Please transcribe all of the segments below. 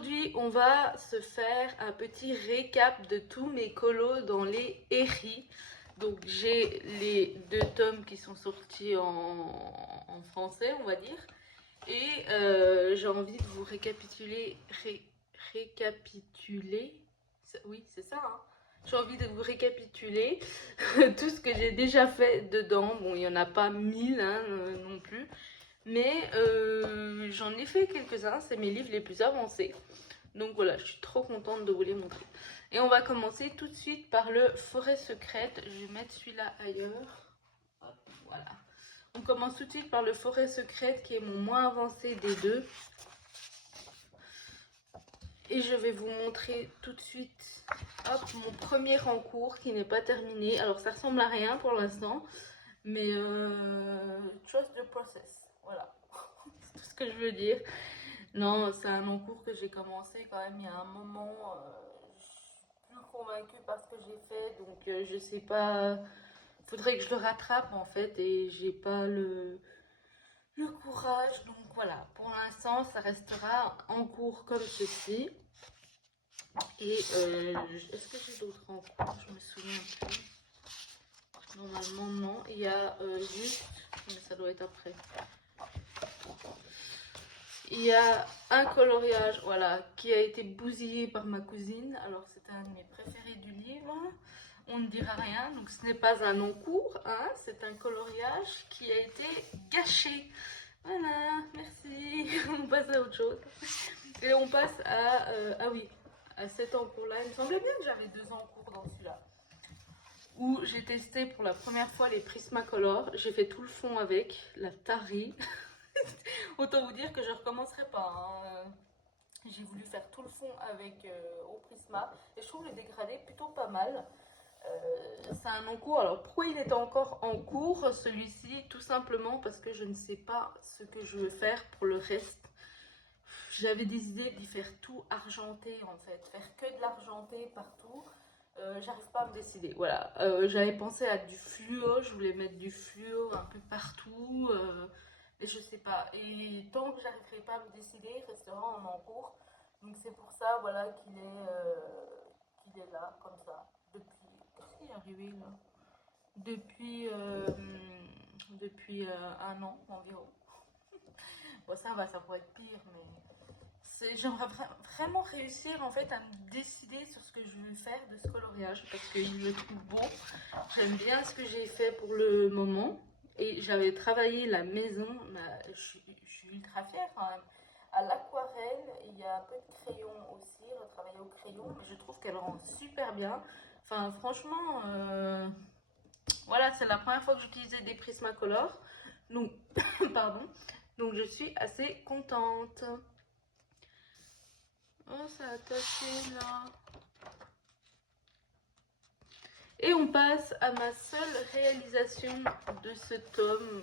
Aujourd'hui, on va se faire un petit récap de tous mes colos dans les Herri. Donc, j'ai les 2 tomes qui sont sortis en français, on va dire. Et j'ai envie de vous récapituler. Oui, c'est ça, hein. J'ai envie de vous récapituler tout ce que j'ai déjà fait dedans. Bon, il n'y en a pas 1000 hein, non plus. Mais j'en ai fait quelques-uns, c'est mes livres les plus avancés. Donc voilà, je suis trop contente de vous les montrer. Et on va commencer tout de suite par le Forêt secrète. Je vais mettre celui-là ailleurs. Hop, voilà. On commence tout de suite par le Forêt secrète qui est mon moins avancé des deux. Et je vais vous montrer tout de suite mon premier en cours qui n'est pas terminé. Alors ça ressemble à rien pour l'instant. Mais trust the process. Voilà. C'est tout ce que je veux dire. Non, c'est un encours que j'ai commencé quand même il y a un moment. Je suis plus convaincue par ce que j'ai fait, donc je sais pas. Faudrait que je le rattrape en fait, et j'ai pas le courage. Donc voilà, pour l'instant, ça restera en cours comme ceci. Et est-ce que j'ai d'autres en cours? Je me souviens plus. Normalement, non. Il y a juste, mais ça doit être après. Il y a un coloriage, voilà, qui a été bousillé par ma cousine. Alors, c'est un de mes préférés du livre. On ne dira rien, donc ce n'est pas un encours, hein, c'est un coloriage qui a été gâché. Voilà, merci. On passe à autre chose. Et on passe à, à cet encours-là. Il me semblait bien que j'avais 2 encours dans celui-là. Où j'ai testé pour la première fois les Prismacolor. J'ai fait tout le fond avec la Tari. Autant vous dire que je ne recommencerai pas. Hein. J'ai voulu faire tout le fond avec au Prisma. Et je trouve le dégradé plutôt pas mal. C'est un encours. Alors pourquoi il est encore en cours celui-ci? Tout simplement parce que je ne sais pas ce que je veux faire pour le reste. J'avais des idées d'y faire tout argenté en fait. Faire que de l'argenté partout. J'arrive pas à me décider. Voilà. J'avais pensé à du fluo. Je voulais mettre du fluo un peu partout. Et je sais pas. Et tant que j'arriverai pas à me décider, il restera en encours. Donc c'est pour ça, voilà, qu'il est là, comme ça. Depuis. Qu'est-ce qui est arrivé là? Depuis un an environ. Bon, ça va, ça pourrait être pire, mais j'aimerais vraiment réussir en fait à me décider sur ce que je veux faire de ce coloriage parce que je le trouve beau. J'aime bien ce que j'ai fait pour le moment. Et j'avais travaillé la maison, je suis ultra fière quand même, à l'aquarelle. Il y a un peu de crayon aussi, retravaillé au crayon, mais je trouve qu'elle rend super bien. Enfin, franchement, voilà, c'est la première fois que j'utilisais des Prismacolor. Donc, pardon. Donc, je suis assez contente. Oh, ça a taché là. Et on passe à ma seule réalisation de ce tome.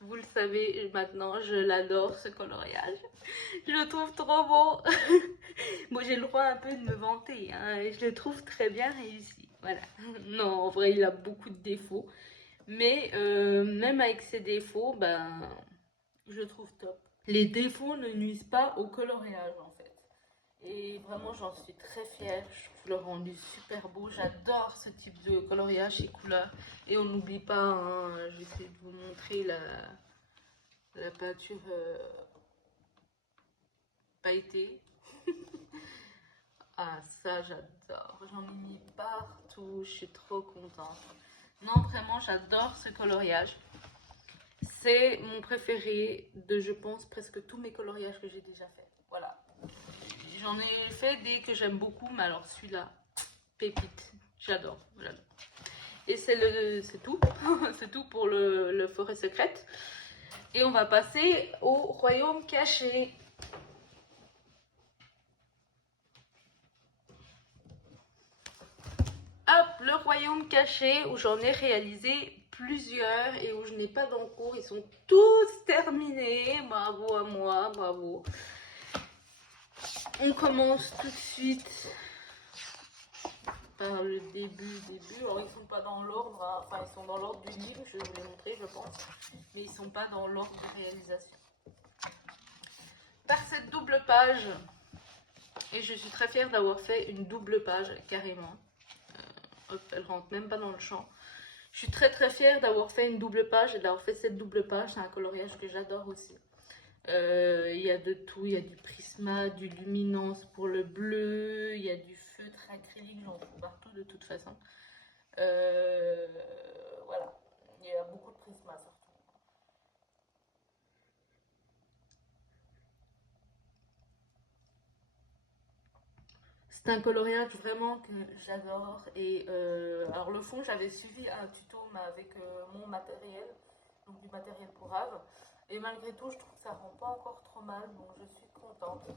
Vous le savez maintenant, je l'adore ce coloriage. Je le trouve trop beau. Moi, j'ai le droit un peu de me vanter. Hein, et je le trouve très bien réussi. Voilà. Non, en vrai, il a beaucoup de défauts. Mais même avec ses défauts, ben, je le trouve top. Les défauts ne nuisent pas au coloriage en fait. Et vraiment, j'en suis très fière. Je trouve le rendu super beau. J'adore ce type de coloriage et couleurs. Et on n'oublie pas, hein, je vais essayer de vous montrer la peinture pailletée. Ah, ça, j'adore. J'en ai mis partout. Je suis trop contente. Non, vraiment, j'adore ce coloriage. C'est mon préféré de, je pense, presque tous mes coloriages que j'ai déjà fait. Voilà. J'en ai fait des que j'aime beaucoup, mais alors celui-là, pépite. J'adore, j'adore. Et c'est tout. C'est tout pour le Forêt secrète. Et on va passer au Royaume caché. Hop, le Royaume caché où j'en ai réalisé plusieurs et où je n'ai pas d'encours. Ils sont tous terminés. Bravo à moi, bravo. On commence tout de suite par le début. Alors ils sont pas dans l'ordre, hein. Enfin ils sont dans l'ordre du livre, je vais vous les montrer je pense, mais ils sont pas dans l'ordre de réalisation. Par cette double page, Et je suis très fière d'avoir fait une double page, carrément. Hop, elle rentre même pas dans le champ. Je suis très fière d'avoir fait une double page et d'avoir fait cette double page. C'est un coloriage que j'adore aussi. Il y a de tout, il y a du prisma, du luminance pour le bleu, il y a du feutre acrylique, j'en trouve partout de toute façon. Voilà, il y a beaucoup de prisma surtout. C'est un coloriage vraiment que j'adore. Et alors le fond, j'avais suivi un tuto mais avec mon matériel, donc du matériel pour Ave. Et malgré tout, je trouve que ça rend pas encore trop mal, donc je suis contente.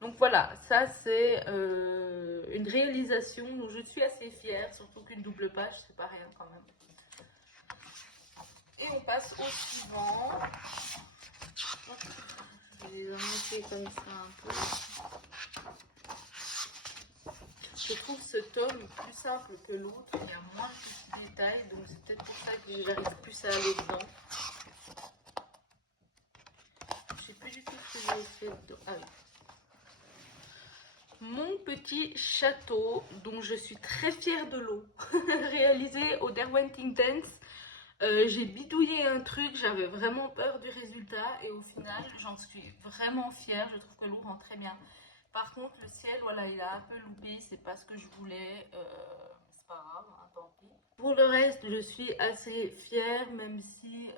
Donc voilà, ça c'est une réalisation dont je suis assez fière, surtout qu'une double page, c'est pas rien quand même. Et on passe au suivant. Je vais les remonter comme ça un peu. Je trouve ce tome plus simple que l'autre, il y a moins de détails, donc c'est peut-être pour ça que j'arrive plus à aller dedans. Je sais plus du tout ce que j'ai fait dedans. Ah oui. Mon petit château, dont je suis très fière de l'eau, réalisé au Derwent Intense. J'ai bidouillé un truc, j'avais vraiment peur du résultat et au final j'en suis vraiment fière, je trouve que l'eau rend très bien. Par contre le ciel, voilà, il a un peu loupé, c'est pas ce que je voulais, c'est pas grave, hein, tant pis. Pour le reste, je suis assez fière, même si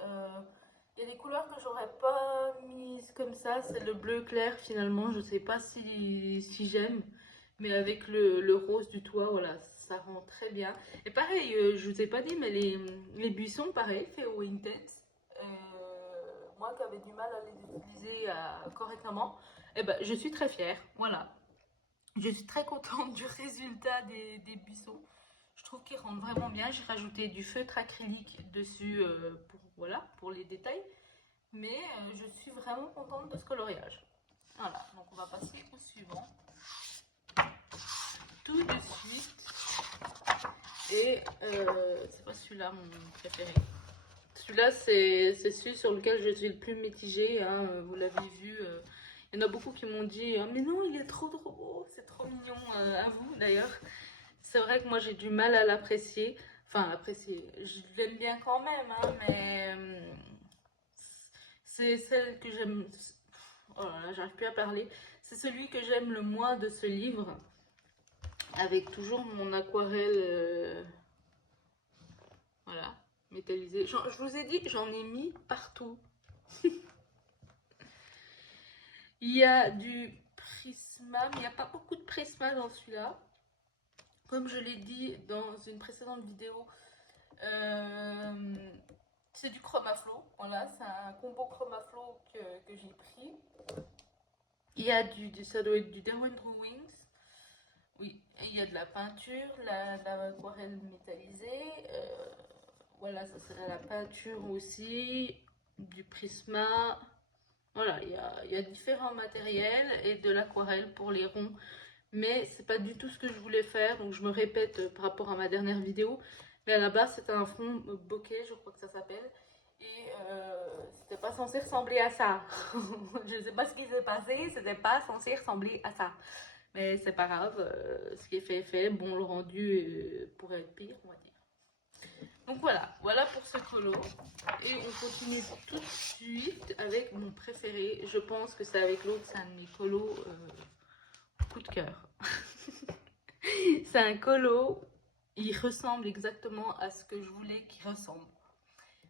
il y a des couleurs que j'aurais pas mises comme ça, c'est le bleu clair finalement, je sais pas si j'aime, mais avec le rose du toit, voilà, ça rend très bien. Et pareil, je vous ai pas dit, mais les buissons, pareil, fait au Intense. Moi qui avais du mal à les utiliser correctement, eh ben, je suis très fière, voilà. Je suis très contente du résultat des buissons. Je trouve qu'ils rendent vraiment bien. J'ai rajouté du feutre acrylique dessus voilà, pour les détails. Mais je suis vraiment contente de ce coloriage. Voilà, donc on va passer au suivant. Tout de suite. Et c'est pas celui-là mon préféré. Celui-là, c'est celui sur lequel je suis le plus mitigée. Hein, vous l'avez vu. Il y en a beaucoup qui m'ont dit mais non, il est trop beau, c'est trop mignon. À vous d'ailleurs. C'est vrai que moi j'ai du mal à l'apprécier. Enfin, apprécier. Je l'aime bien quand même, hein, mais c'est celle que j'aime. Oh là là, j'arrive plus à parler. C'est celui que j'aime le moins de ce livre. Avec toujours mon aquarelle. Voilà, métallisée. Je vous ai dit, j'en ai mis partout. Il y a du prisma, mais il n'y a pas beaucoup de prisma dans celui-là. Comme je l'ai dit dans une précédente vidéo, c'est du chromaflow. Voilà, c'est un combo chromaflow que j'ai pris. Il y a ça doit être du Derwent Drawings. Oui, il y a de la peinture, l'aquarelle métallisée. Voilà, ça serait la peinture aussi, du prisma. Voilà, il y a différents matériels et de l'aquarelle pour les ronds. Mais c'est pas du tout ce que je voulais faire, donc je me répète par rapport à ma dernière vidéo. Mais à la base, c'était un fond bokeh, je crois que ça s'appelle. Et c'était pas censé ressembler à ça. Je sais pas ce qui s'est passé, c'était pas censé ressembler à ça. Mais c'est pas grave, ce qui est fait est fait. Bon, le rendu pourrait être pire, on va dire. Donc voilà, voilà pour ce colo. Et on continue tout de suite avec mon préféré. Je pense que c'est avec l'autre, c'est un de mes colos coup de cœur. C'est un colo, il ressemble exactement à ce que je voulais qu'il ressemble.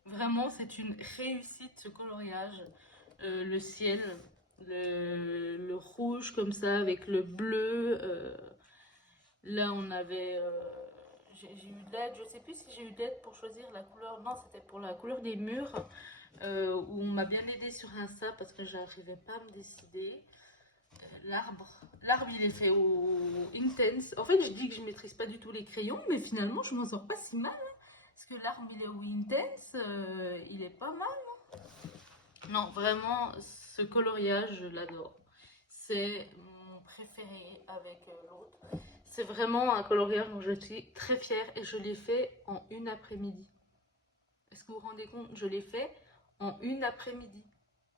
Vraiment, c'est une réussite ce coloriage. Le ciel, le rouge comme ça avec le bleu. Là, on avait... j'ai eu de l'aide, je sais plus si j'ai eu de l'aide pour choisir la couleur. Non, c'était pour la couleur des murs. Où on m'a bien aidé sur Insta parce que j'arrivais pas à me décider. L'arbre il est fait au Intense. En fait, je dis que je maîtrise pas du tout les crayons, mais finalement, je m'en sors pas si mal. Hein, parce que l'arbre il est au Intense, il est pas mal. Hein. Non, vraiment, ce coloriage, je l'adore. C'est mon préféré avec l'autre. C'est vraiment un coloriage dont je suis très fière et je l'ai fait en une après-midi. Est-ce que vous vous rendez compte? Je l'ai fait en une après-midi.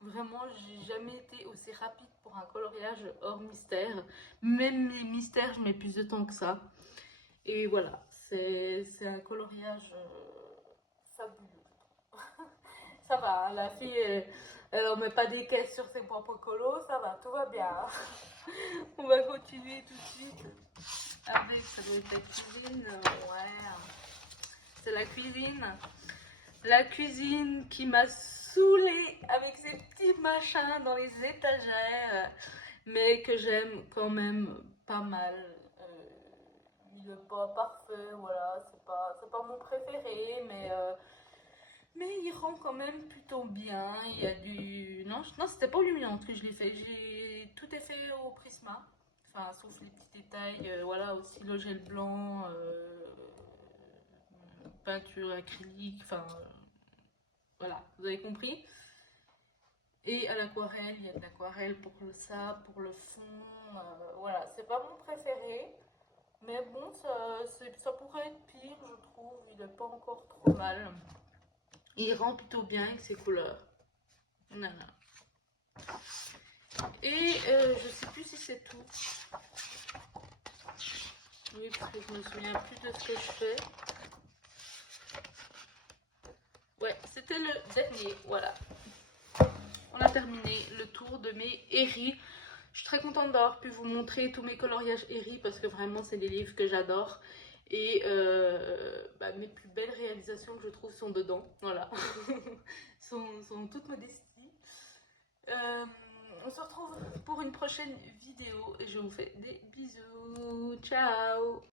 Vraiment, j'ai jamais été aussi rapide pour un coloriage hors mystère. Même les mystères, je mets plus de temps que ça. Et voilà, c'est un coloriage fabuleux. Ça va, hein, la fille, elle en met pas des caisses sur ses propres colos, ça va, tout va bien. On va continuer tout de suite avec, ça doit être la cuisine, ouais, c'est la cuisine. La cuisine qui m'a saoulée avec ces petits machins dans les étagères, mais que j'aime quand même pas mal. Il est pas parfait, voilà, c'est pas mon préféré, mais il rend quand même plutôt bien. Il y a du... Non, non, c'était pas au luminance que je l'ai fait. J'ai tout est fait au Prisma. Enfin, sauf les petits détails. Voilà, aussi le gel blanc, peinture acrylique. Enfin, voilà, vous avez compris. Et à l'aquarelle, il y a de l'aquarelle pour ça, pour le fond. Voilà, c'est pas mon préféré. Mais bon, ça pourrait être pire, je trouve. Il est pas encore trop mal. Il rend plutôt bien avec ses couleurs. Nana. Et je sais plus si c'est tout. Oui, parce que je me souviens plus de ce que je fais. Ouais, c'était le dernier, voilà. On a terminé le tour de mes Eri. Je suis très contente d'avoir pu vous montrer tous mes coloriages Eri parce que vraiment c'est des livres que j'adore. Et bah, mes plus belles réalisations que je trouve sont dedans, voilà. sont toutes modesties. On se retrouve pour une prochaine vidéo et je vous fais des bisous. Ciao!